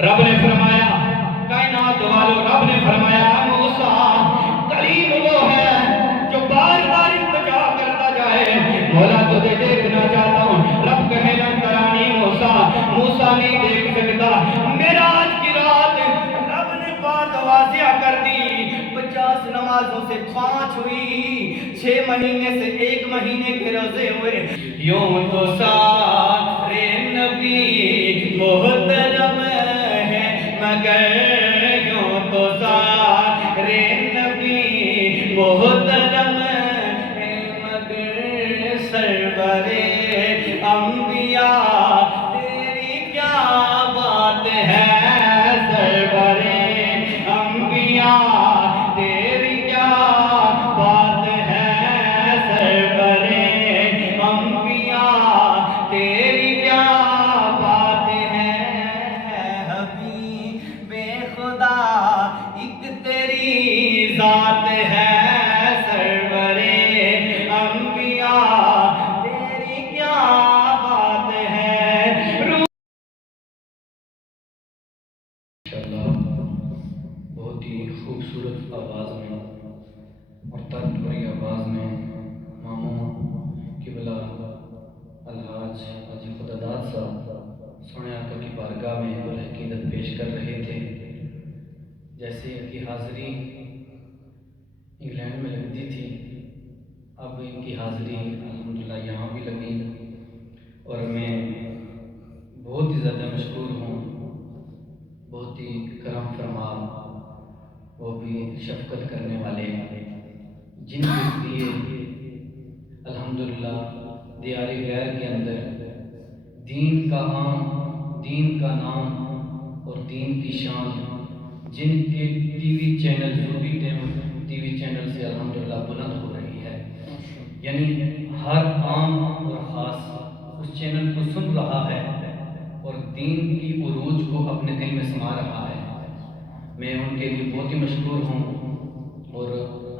رب نے فرمایا کائنات والو، رب نے فرمایا موسیٰ کلیم وہ ہے جو بار بار التجا کرتا جائے، مولا تجھے دیکھنا چاہتا ہوں۔ رب کہے لن ترانی موسیٰ، موسیٰ نہیں دیکھ سکتا۔ معراج کی رات رب نے بات واضح کر دی، 50 نمازوں سے 5 ہوئی، 6 مہینے سے 1 مہینے کے روزے ہوئے۔ یوں تو سارے نبی محترم ہے، مگر یوں تو سارے نبی محترم ہے، مگر سرور انبیاء تیری کیا بات ہے، سرور انبیاء تیری کیا بات ہے، سرور انبیاء تیری کیا بات ہے، حبیب خدا ایک تیری ذات ہے، سرور انبیاء تیری کیا بات ہے۔ ماشاءاللہ بہت ہی خوبصورت آواز میں اور ترک بھری آواز میں ماموں قبلہ الحاج حاجی خداداد صاحب سونے آقا کی بارگاہ میں کل عقیدت پیش کر رہے تھے۔ جیسے ان کی حاضری انگلینڈ میں لگتی تھی، اب ان کی حاضری الحمدللہ یہاں بھی لگی، اور میں بہت ہی زیادہ مشکور ہوں، بہت ہی کرم فرما، وہ بھی شفقت کرنے والے، جن کے لیے الحمدللہ دیار غیر کے اندر دین کا عام، دین کا نام اور دین کی شان، جن کے ٹی وی چینل جو بھی ٹی وی چینل سے الحمدللہ بلند ہو رہی ہے، یعنی ہر عام اور خاص اس چینل کو سن رہا ہے اور دین کی عروج کو اپنے دل میں سما رہا ہے۔ میں ان کے لیے بہت ہی مشکور ہوں، اور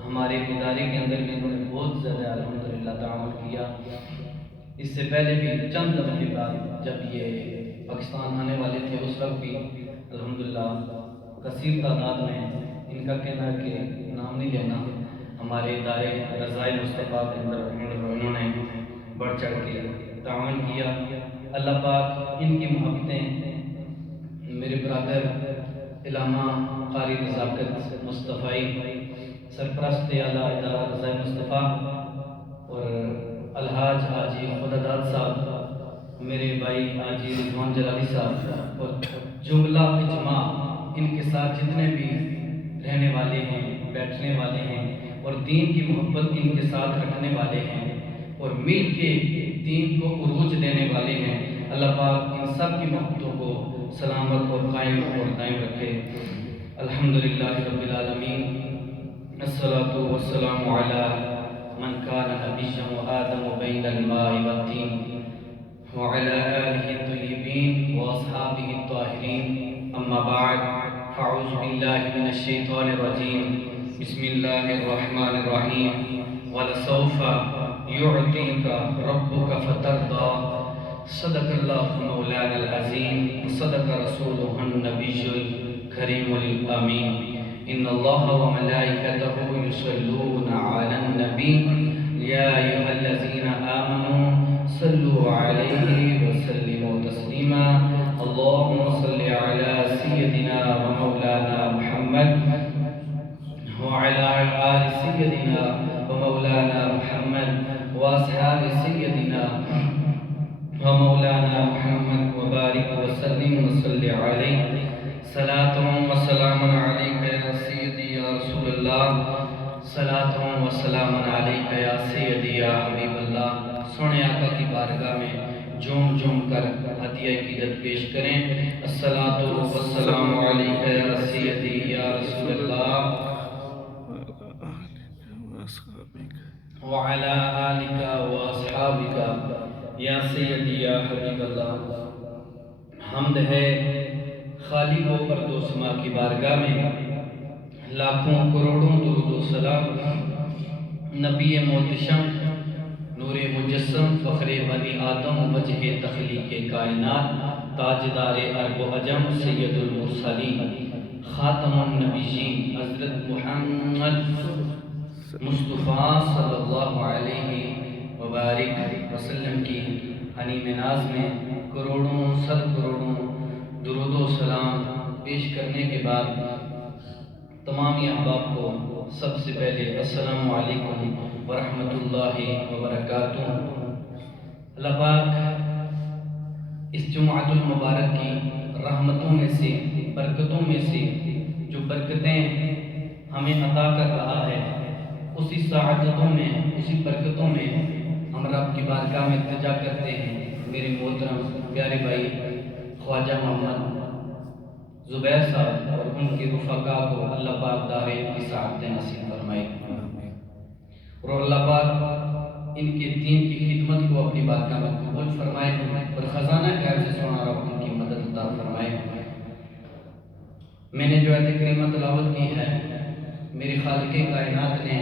ہمارے ادارے کے اندر بھی انہوں نے بہت زیادہ الحمدللہ تعاون کیا۔ اس سے پہلے بھی چند لمحے بعد جب یہ پاکستان آنے والے تھے، اس وقت بھی الحمدللہ کثیر تعداد میں، ان کا کہنا ہے کہ نام نہیں لینا، ہمارے ادارے رضائے مصطفیٰ کے اندر انہوں نے بڑھ چڑھ کے تعاون کیا۔ اللہ پاک ان کی محبتیں میرے برادر علامہ قاری نزاکت مصطفی سرپرست اعلیٰ ادارہ رضائے مصطفیٰ اور الحاج حاجی خداداد صاحب، میرے بھائی حاجی رضوان جلالی صاحب اور جملہ اجماع ان کے ساتھ جتنے بھی رہنے والے ہیں، بیٹھنے والے ہیں اور دین کی محبت ان کے ساتھ رکھنے والے ہیں اور مل کے دین کو عروج دینے والے ہیں، اللہ پاک ان سب کی محبتوں کو سلامت اور قائم اور دائم رکھے۔ الحمدللہ رب العالمین، الصلاۃ والسلام علی من کان نبیا وآدم بین الماء والطین وعلی آلہ الطیبین واصحابہ الطاہرین، اما بعد فاعوذ باللہ من الشیطان الرجیم، بسم اللہ الرحمن الرحیم، وَلَسَوْفَ يُعْطِيكَ رَبُّكَ فَتَرْضَىٰ، صدق اللہ مولانا العظیم، صدق رسولہ النبی الکریم الامین۔ ان اللہ وملائکتہ یصلون علی النبی، یا ایھا الذین آمنوا صلوا علیہ وسلموا تسلیما، اللہم صل علی سیدنا ومولانا محمد وعلى آل سيدنا ومولانا محمد وأصحاب سيدنا ومولانا محمد وبارك وسلم وصل عليه، صلاة وسلام عليك يا سيدي يا رسول الله، صلاة وسلام عليك يا سيدي يا حبيب الله۔ سونے آقا کی بارگاہ میں جھوم جھوم کر عطیہ عقیدت پیش کریں۔ الصلاة والسلام عليك يا سيدي يا رسول الله، وعلى آلك وأصحابك یا سیدی یا حبیب اللہ۔ حمد ہے خالق و ارض و سما کی بارگاہ میں، لاکھوں کروڑوں درود و سلام نبی محتشم، نور مجسم، فخر بنی آدم، وجہ تخلیق کائنات، تاجدار عرب و عجم سید المرسلین خاتم النبیین حضرت محمد مصطفیٰ صلی اللہ علیہ وبارک وسلم کی حنیم ناز میں کروڑوں صد کروڑوں درود و سلام پیش کرنے کے بعد تمامی احباب کو سب سے پہلے السلام علیکم ورحمۃ اللہ وبرکاتہ۔ اللہ پاک اس جمعۃ المبارک کی رحمتوں میں سے برکتوں میں سے جو برکتیں ہمیں عطا کر رہا ہے، اسی سعادتوں میں اسی برکتوں میں ہم رب کی بارگاہ میں التجا کرتے ہیں۔ میرے محترم پیارے بھائی خواجہ محمد زبیر صاحب اور ان کے رفقا کو اللہ پاک دارین کی سعادتیں نصیب فرمائے، اور اللہ پاک ان کے دین کی خدمت کو اپنی بارگاہ میں قبول فرمائے اور خزانہ غیب سے سونا رب ان کی مدد عطا فرمائے۔ میں نے جو آیت کریمہ تلاوت کی ہے، میرے خالق کائنات نے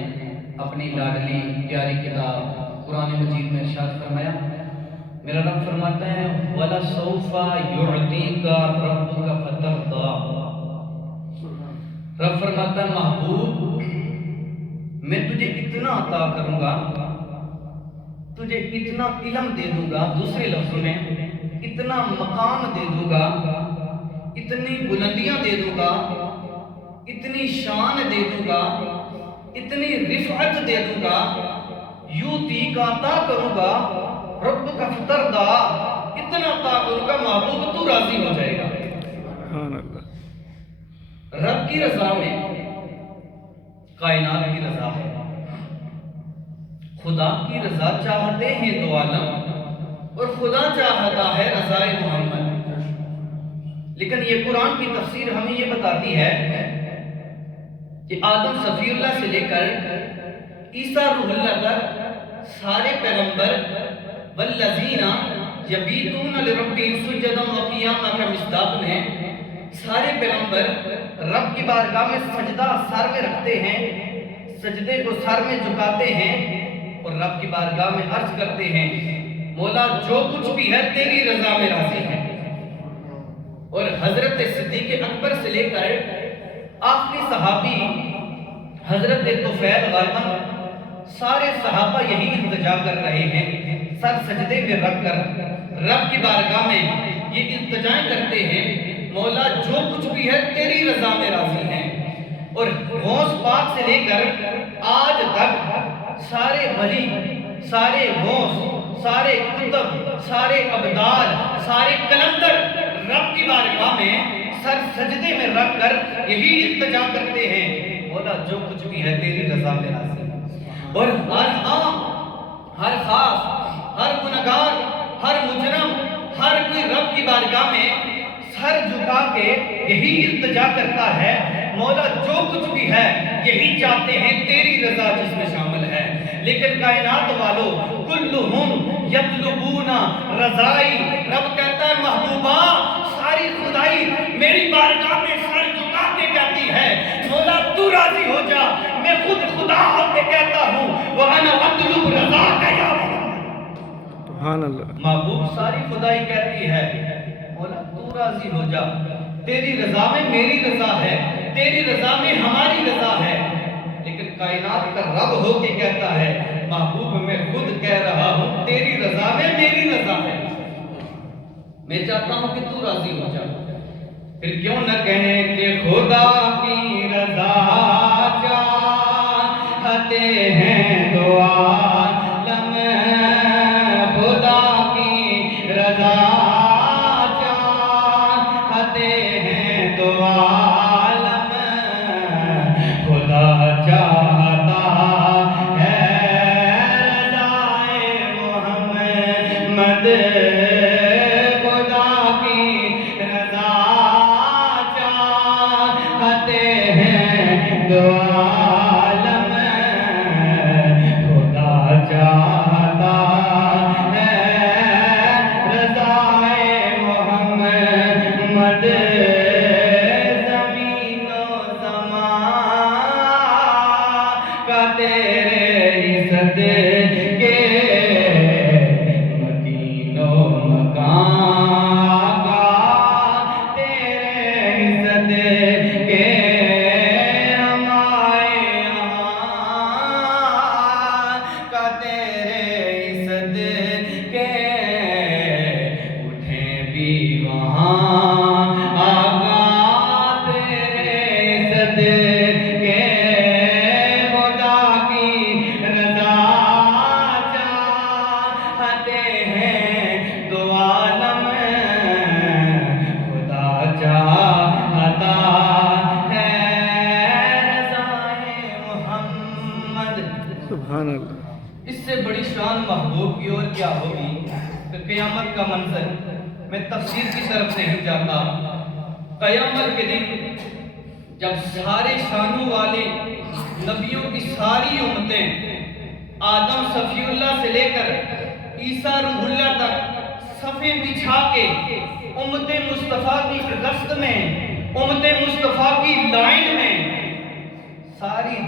اپنی لاڈلی پیاری کتاب قرآن مجید میں ارشاد فرمایا، میرا رب فرماتا ہے وَلَسَوْفَ يُعْطِيكَ رَبُّكَ فَتَرْضَىٰ۔ رب فرماتا ہے محبوب میں تجھے اتنا عطا کروں گا، تجھے اتنا علم دے دوں گا، دوسرے لفظوں میں اتنا مقام دے دوں گا، اتنی بلندیاں دے دوں گا، اتنی شان دے دوں گا، اتنی رفعت دے دوں گا، یوتی کا عطا کروں گا، رب کا فتردہ اتنا عطا کروں گا محبوب تو راضی ہو جائے گا۔ رب کی رضا میں کائنات کی رضا ہے، خدا کی رضا چاہتے ہیں دو عالم اور خدا چاہتا ہے رضا محمد۔ لیکن یہ قرآن کی تفسیر ہمیں یہ بتاتی ہے کہ آدم صفی اللہ سے لے کر عیسیٰ روح اللہ تک سارے پیغمبر والذین یبیتون لربہم سجدا وقیاما کا مصداق میں سارے پیغمبر رب کی بارگاہ میں سجدہ سر میں رکھتے ہیں، سجدے کو سر میں جھکاتے ہیں اور رب کی بارگاہ میں عرض کرتے ہیں مولا جو کچھ بھی ہے تیری رضا میں راضی ہے۔ اور حضرت صدیق اکبر سے لے کر آخری صحابی حضرت طفیل غالب سارے صحابہ یہی التجا کر رہے ہیں، سر سجدے میں رکھ کر رب کی بارگاہ میں یہ التجائیں کرتے ہیں مولا جو کچھ بھی ہے تیری رضا میں راضی ہیں۔ اور غوث پاک سے لے کر آج تک سارے ولی، سارے غوث، سارے کتب، سارے ابدال، سارے کلندر رب کی بارگاہ میں سر سجدے میں رکھ کر یہی التجا کرتے ہیں مولا جو کچھ بھی ہے تیری رضا میں راضی ہے۔ اور ہر عام، ہر خاص، ہر گنہگار، ہر مجرم، ہر کوئی رب کی بارگاہ میں سر جھکا کے یہی التجا کرتا ہے مولا جو کچھ بھی ہے یہی چاہتے ہیں تیری رضا جس میں شامل ہے۔ لیکن کائنات والوں کلہم یطلبون رضائی، رب کہتا ہے محبوبہ ساری خدائی میری بارگاہ میں سر جھکا کے کہتی ہے مولا تو راضی ہو جا، میں خود خدا ہو کے کہتا ہوں وَأَنَا أَطْلُبُ رَضَاكَ يَا محمد۔ سبحان اللہ۔ محبوب ساری خدائی کہتی ہے مولا تو راضی ہو جا، تیری رضا میں میری رضا ہے، تیری رضا میں ہماری رضا ہے۔ لیکن کائنات کا رب ہو کے کہتا ہے محبوب میں خود کہہ رہا ہوں تیری رضا میں میری رضا ہے، میں چاہتا ہوں کہ تو راضی ہو جا۔ پھر کیوں نہ کہیں کہ خدا کی رضا چاہتے ہیں دو عالم، خدا کی رضا چاہتے ہیں دو عالم، خدا چاہتا ہے رضائے محمد، خدا کی رضا چاہتے محبوب کی اور کیا ہوگی کہ قیامت کا منظر میں تفسیر کی طرف نہیں جاتا. قیامت کے دن جب سارے شانوں والے نبیوں کی ساری امتیں آدم صفی اللہ سے لے کر عیسیٰ روح اللہ تک صفیں بچھا کے امت مصطفیٰ کی رست میں، امت مصطفیٰ کی لائن میں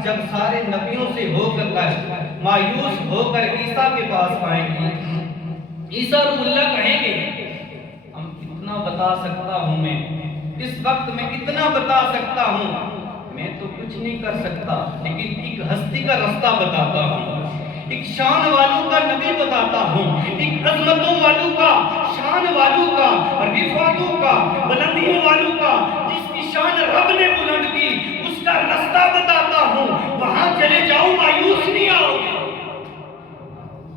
جب سارے نبیوں سے ہو کر مایوس ہو کر عیسیٰ کے پاس آئیں گے، عیسیٰ روح اللہ کہیں گے ہم اتنا بتا سکتا ہوں، میں اس وقت میں اتنا بتا سکتا ہوں، میں تو کچھ نہیں کر سکتا لیکن ایک ہستی کا رستہ بتاتا ہوں، ایک شان والوں کا نبی بتاتا ہوں، ایک عظمتوں والوں کا، شان والوں کا، رفعتوں کا، بلندیوں والوں کا، جس کی شان رب نے بلند کی، اس کا رستہ بتاتا ہوں. وہاں چلے جاؤ، مایوس نہیں آؤ.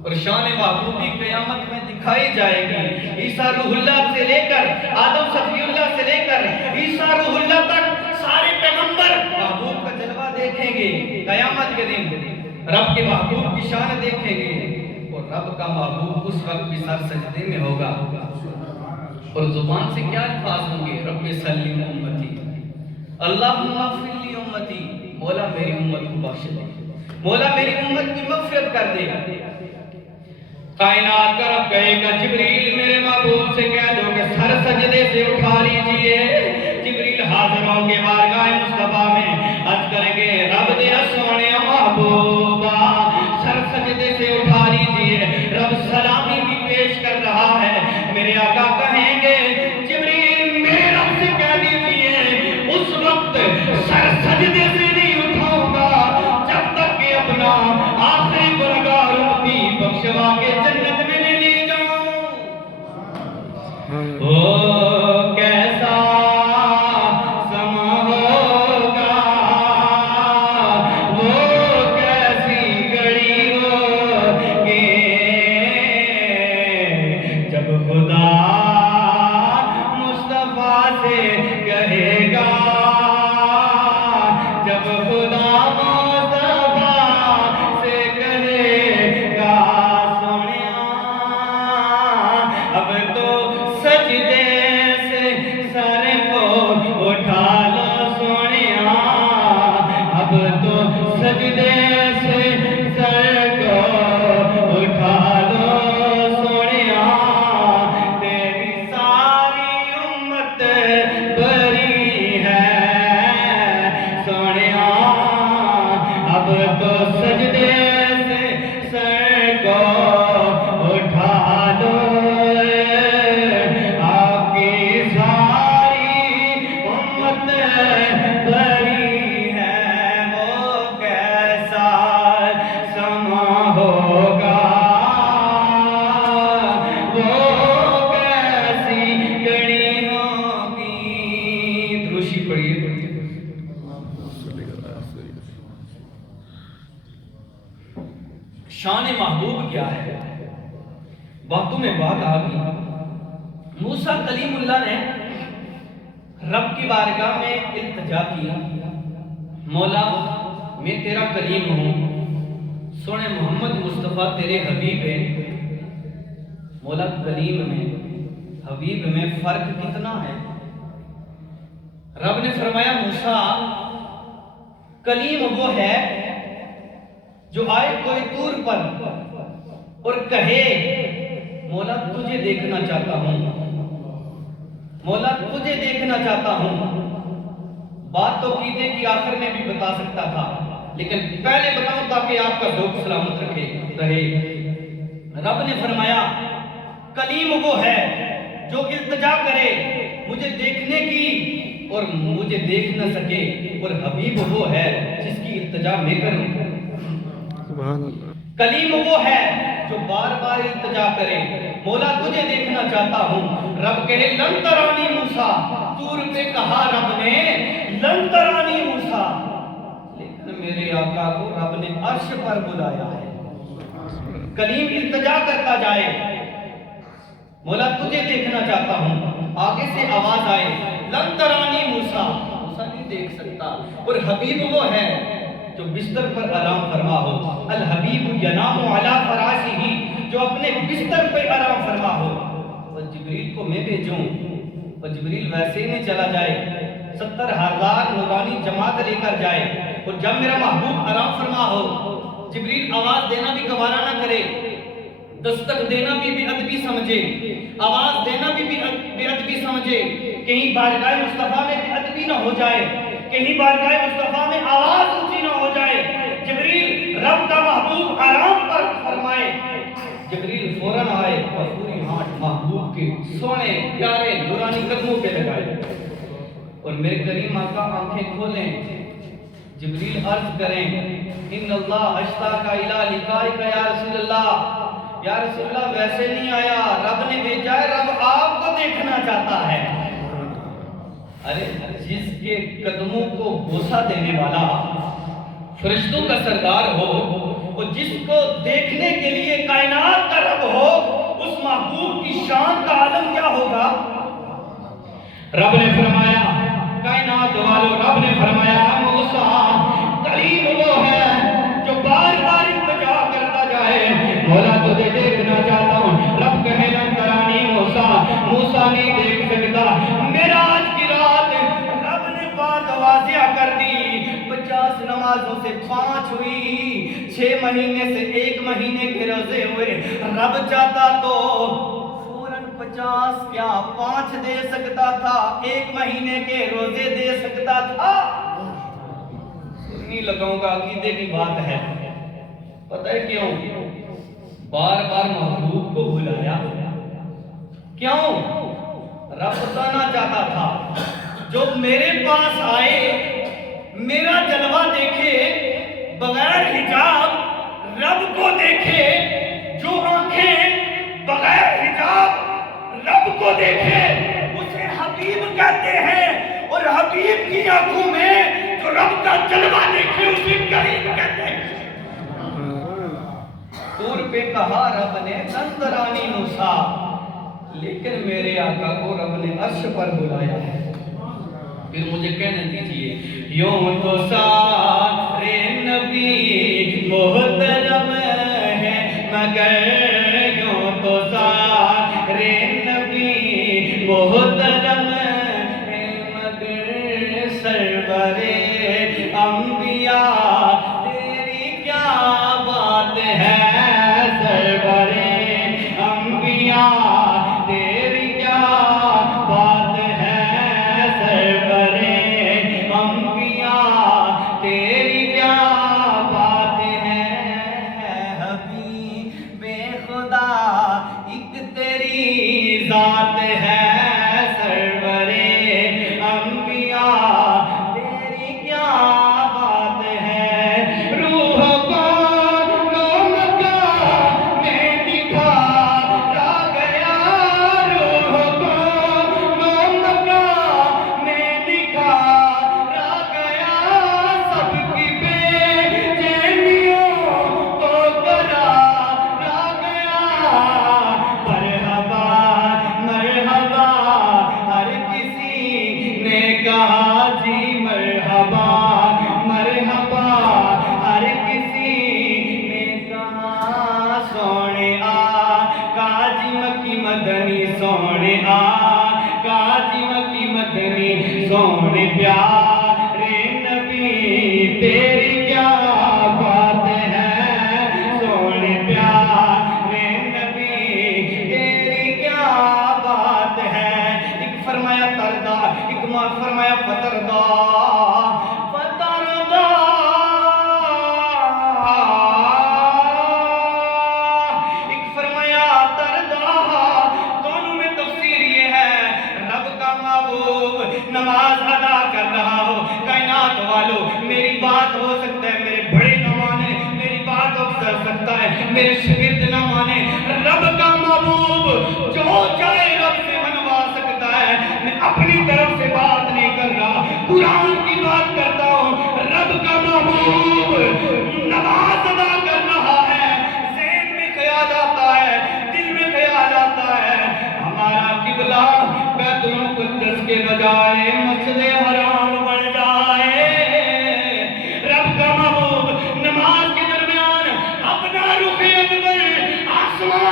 اور شان محبوبی قیامت میں دکھائی جائے گی. عیسیٰ روح اللہ سے لے کر آدم صفی اللہ سے لے کر عیسیٰ روح اللہ تک سارے پیغمبر محبوب کا جلوہ دیکھیں گے. قیامت کے دن رب کے محبوب کی شان دیکھیں گے اور رب کا محبوب اس وقت بھی سر سجدے میں ہوگا اور زبان سے کیا الفاظ ہوں گے؟ رب سلم امتی، اللہم اغفر لی امتی، مولا میری امت کو بخش دے، مولا میری امت کی مغفرت کر دے. کائنات کا رب کہے گا جبریل میرے محبوب سے کہہ دو کہ سر سجدے سے اٹھا لیجئے. جبریل حاضر ہوں گے بارگاہ مصطفیٰ میں، عرض کریں گے رب دے سونے محبوبا سر سجدے سے اٹھا لیجئے. رب سلامی بھی پیش کر رہا ہے. میرے آقا کہیں گے جبریل میرے رب سے کہہ دیجئے اس وقت سر سجدے سے نہیں اٹھاؤں گا جب تک کہ اپنا آخری گنہگار امتی بخشوا کے جنت میں لے لے جاؤں. کیسا سما ہوگا، وہ کیسی گھڑی ہوگی جب خدا مصطفیٰ سے کہے گا، جب خدا مصطفیٰ سے کہے گا سونیا اب تو سجدے سے سر کو اٹھا لو سونیا، اب تو سجدے سے سر کو اٹھا لو سونیا، تیری ساری امت بری ہے سونیا، اب تو سجدے سے سر کو اٹھا لو. آپ کی ساری امت بری ہے، وہ کیسا سما ہوگا، وہ کیسی گھڑی ہوگی. دروشی پڑھیے. شان محبوب کیا ہے؟ باتوں میں بات آ گئی. موسیٰ کلیم اللہ نے رب کی بارگاہ میں التجا کیا، مولا میں تیرا کلیم ہوں، سونے محمد مصطفیٰ تیرے حبیب ہیں. مولا کلیم میں حبیب میں فرق کتنا ہے؟ رب نے فرمایا موسیٰ کلیم وہ ہے جو آئے کوئی طور پر اور کہے مولا تجھے دیکھنا چاہتا ہوں، مولا تجھے دیکھنا چاہتا ہوں. بات تو عقیدے کی آخر میں بھی بتا سکتا تھا لیکن پہلے بتاؤں تاکہ آپ کا ذوق سلامت رہے. رب نے فرمایا کلیم وہ ہے جو التجا کرے مجھے دیکھنے کی اور مجھے دیکھ نہ سکے، اور حبیب وہ ہے جس کی التجا میں کروں. کلیم وہ ہے جو بار بار التجا کرے مولا تجھے دیکھنا چاہتا ہوں. رب کہے لن ترانی موسیٰ، طور پہ کہا رب نے لن ترانی موسیٰ، لیکن میرے آقا کو رب نے عرش پر بلایا ہے. کلیم التجا کرتا جائے مولا تجھے دیکھنا چاہتا ہوں، آگے سے آواز آئے لن ترانی موسیٰ، موسیٰ نہیں دیکھ سکتا. اور حبیب وہ ہے جو بستر پر آرام فرما ہو. الحبیب ینام علی فراشہ جو اپنے بستر پہ آرام فرما ہو، اور جبریل کو میں بھیجوں اور جبریل ویسے ہی نہیں چلا جائے، 70,000 نورانی جماعت لے کر جائے، اور جب میرا محبوب آرام فرما ہو جبریل آواز دینا بھی گوارا نہ کرے، دستک دینا بھی بے ادبی سمجھے، آواز دینا بھی بے ادبی سمجھے، کہیں بارگاہ مصطفیٰ میں بے ادبی نہ ہو جائے، کہیں بارگاہ مصطفیٰ میں آواز اونچی نہ ہو جائے، جبریل رب کا محبوب آرام پر فرمائے، جبریل فوراً آئے اور پوری ہاتھ محبوب کے سونے پیارے نورانی قدموں پہ لگائے، اور میرے کریم آقا آنکھیں کھولیں، جبریل عرض کریں ان اللہ اشتاق الی لقائک یا رسول اللہ، یا رسول اللہ ویسے نہیں آیا، رب نے بھیجا ہے، رب آپ کو دیکھنا چاہتا ہے۔ ارے جس کے قدموں کو بوسہ دینے والا فرشتوں کا سردار ہو، اور جس کو دیکھنے کے لیے کائنات کا رب ہو، اس محبوب کی شان کا عالم کیا ہوگا؟ رب نے فرمایا کائنات والو، رب نے فرمایا موسیٰ کلیم وہ ہے جو بار بار التجا کرتا جائے، مولا تجھے دیکھنا چاہتا ہوں۔ رب کہے لن ترانی موسیٰ نہیں دیکھ سکتا۔ معراج کی رات رب نے بات واضح کر دی، 50 نمازوں سے 5 ہوئی، 6 مہینے سے 1 مہینے کے روزے ہوئے، رب چاہتا تو 50 کیا 5 دے سکتا تھا، 1 مہینے کے روزے دے سکتا تھا۔ سنی لگاؤں گا عقیدے کی بات ہے، پتہ ہے کیوں؟ بار بار محبوب کو بلایا کیوں؟ رب بتانا چاہتا تھا جو میرے پاس آئے، میرا جلوہ دیکھے بغیر حجاب، رب کو دیکھے، جو آنکھیں بغیر حجاب رب کو دیکھے اسے حبیب کہتے ہیں، اور حبیب کی آنکھوں میں جو رب کا جلوہ دیکھے اسے کریم کہتے ہیں۔ طور پہ کہا رب نے نندرانی موسیٰ، لیکن میرے آقا کو رب نے عرش پر بلایا ہے۔ پھر مجھے کہنے دیجئے، یوں تو سارے نبی محترم ہے، مگر یوں تو سارے نبی محترم ہے، مگر سرور انبیاء تیری کیا بات ہے، سرور انبیاء تیری کیا بات ہے، سرور انبیاء تیری کیا بات ہے، حبیب خدا ایک تیری ذات ہے، سرور انبیاء تیری کیا بات ہے، روح کو مکہ میں دکھا گیا، روح کو مکہ میں دکھا گیا، سب کی بے چینیوں کو کرا گیا، مرحبا مرحبا ہر کسی نے کہا جی، مرحبا مرحبا ہر کسی نے کہا، سونے جی مکی مدنی، سونے جی مکی مدنی، سونے پیارے نبی تیری کیا بات ہے، سونے پیارے نبی تیری کیا بات ہے۔ ایک فرمایا تردا، ایک فرمایا فتردا، فتردا، ایک فرمایا تردا۔ دونوں میں تفسیر یہ ہے، رب کا محبوب نماز ادا کر رہا ہو، کائنات والو میری بات ہو سکتا ہے میرے بڑے نہ مانے، میری بات ہو سکتا ہے میرے شاگرد نہ مانے، رب کا محبوب جو چاہے رب سے منوا سکتا ہے۔ میں اپنی طرف سے بات نہیں کر رہا، قرآن کی بات کرتا ہوں، رب کا محبوب نماز ادا کر رہا ہے، ذہن میں خیال آتا ہے، دل میں خیال آتا ہے، ہمارا قبلہ بیت المقدس کے بجائے مسجد حرام بن جائے، رب کا محبوب نماز کے درمیان اپنا رخ انور آسمان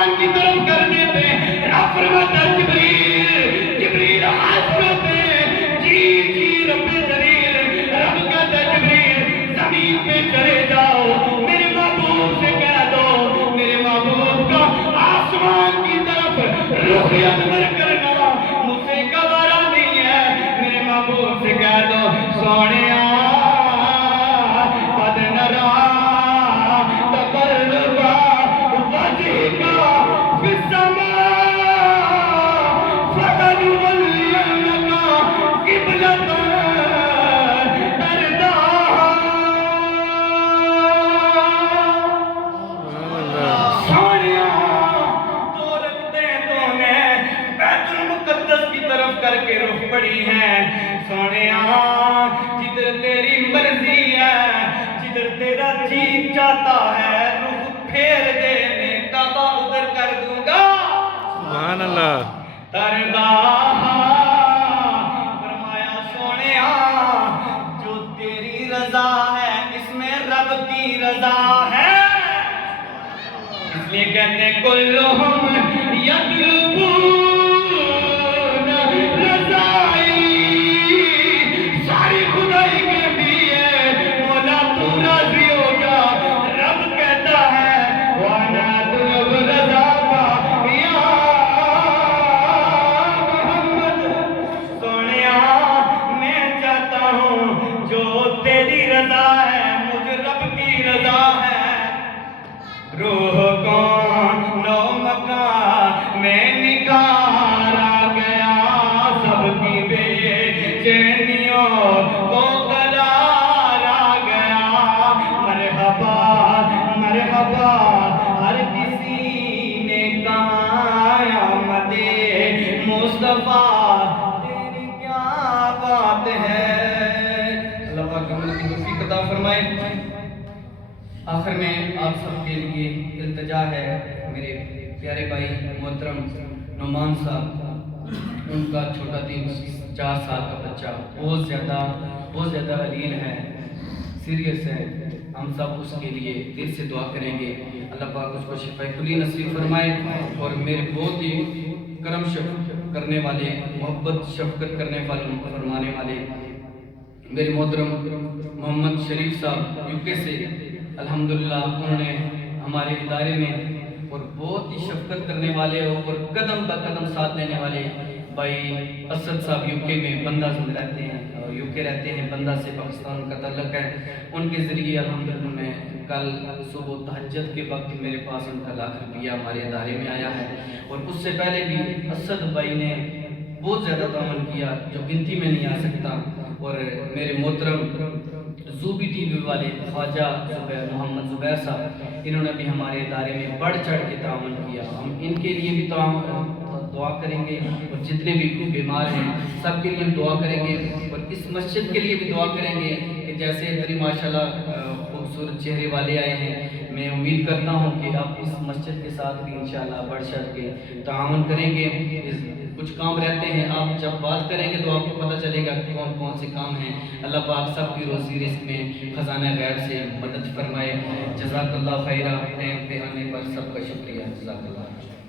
سونیا قد نرا تقربا وجهك في السماء فلنولينك قبلة ترضاها سونیا دو رکعتیں تو نے بیت المقدس کی طرف کر کے رخ پڑی ہیں سونیا جدھر تیری مرضی ہے جدھر تیرا جی چاہتا ہے رخ پھیر دے میں کعبہ ادھر کر دوں گا سبحان اللہ ترضاها فرمایا سونیا جو تیری رضا ہے اس میں رب کی رضا ہے اس لیے کہتے ہیں کلہم یطلبون رضائی ساری خدائی کے لیے مولا تو راضی ہو جا رب کہتا ہے وانا طلب رضا کا یا محمد سونیا میں چاہتا ہوں جو تیری رضا ہے مجھ رب کی رضا ہے روح کون نو مکان میں نکارا گیا سب کی بے چینیوں کو قرار آ گیا مرحبا مرحبا ہر کسی نے کہا آمد مصطفیٰ تیری کیا بات ہے اللہ پاک ہم کی توفیق عطا فرمائے آخر میں آپ سب کے لیے التجا ہے میرے پیارے بھائی محترم نعمان صاحب ان کا چھوٹا 4 سال کا بچہ بہت زیادہ علیل ہے سیریس ہے ہم سب اس کے لیے دل سے دعا کریں گے اللہ پاک اس کو شفا کلی نصیب فرمائے اور میرے بہت ہی کرم شفقت کرنے والے محبت شفقت کرنے فرمانے والے میرے محترم محمد شریف صاحب UK سے الحمدللہ انہوں نے ہمارے ادارے میں اور بہت ہی شفقت کرنے والے اور قدم بہ قدم ساتھ دینے والے بھائی اسد صاحب UK میں بندہ رہتے ہیں اور UK رہتے ہیں بندہ سے پاکستان کا تعلق ہے ان کے ذریعے الحمدللہ میں کل صبح تہجد کے وقت میرے پاس ان کا 1 لاکھ روپیہ ہمارے ادارے میں آیا ہے اور اس سے پہلے بھی اسد بھائی نے بہت زیادہ تعاون کیا جو گنتی میں نہیں آ سکتا اور میرے محترم زوبی ٹی وی والے خواجہ محمد زبیر صاحب انہوں نے بھی ہمارے ادارے میں بڑھ چڑھ کے تعاون کیا ہم ان کے لیے بھی دعا کریں گے اور جتنے بھی بیمار ہیں سب کے لیے ہم دعا کریں گے اور اس مسجد کے لیے بھی دعا کریں گے کہ جیسے اتنی ماشاءاللہ خوبصورت چہرے والے آئے ہیں میں امید کرتا ہوں کہ آپ اس مسجد کے ساتھ بھی انشاءاللہ بڑھ چڑھ کے تعاون کریں گے کچھ کام رہتے ہیں آپ جب بات کریں گے تو آپ کو پتہ چلے گا کہ کون سے کام ہیں اللہ پاک سب کی روزی رزق میں خزانہ غیب سے مدد فرمائے جزاک اللہ خیرہ ٹائم پہ آنے پر سب کا شکریہ جزاک اللہ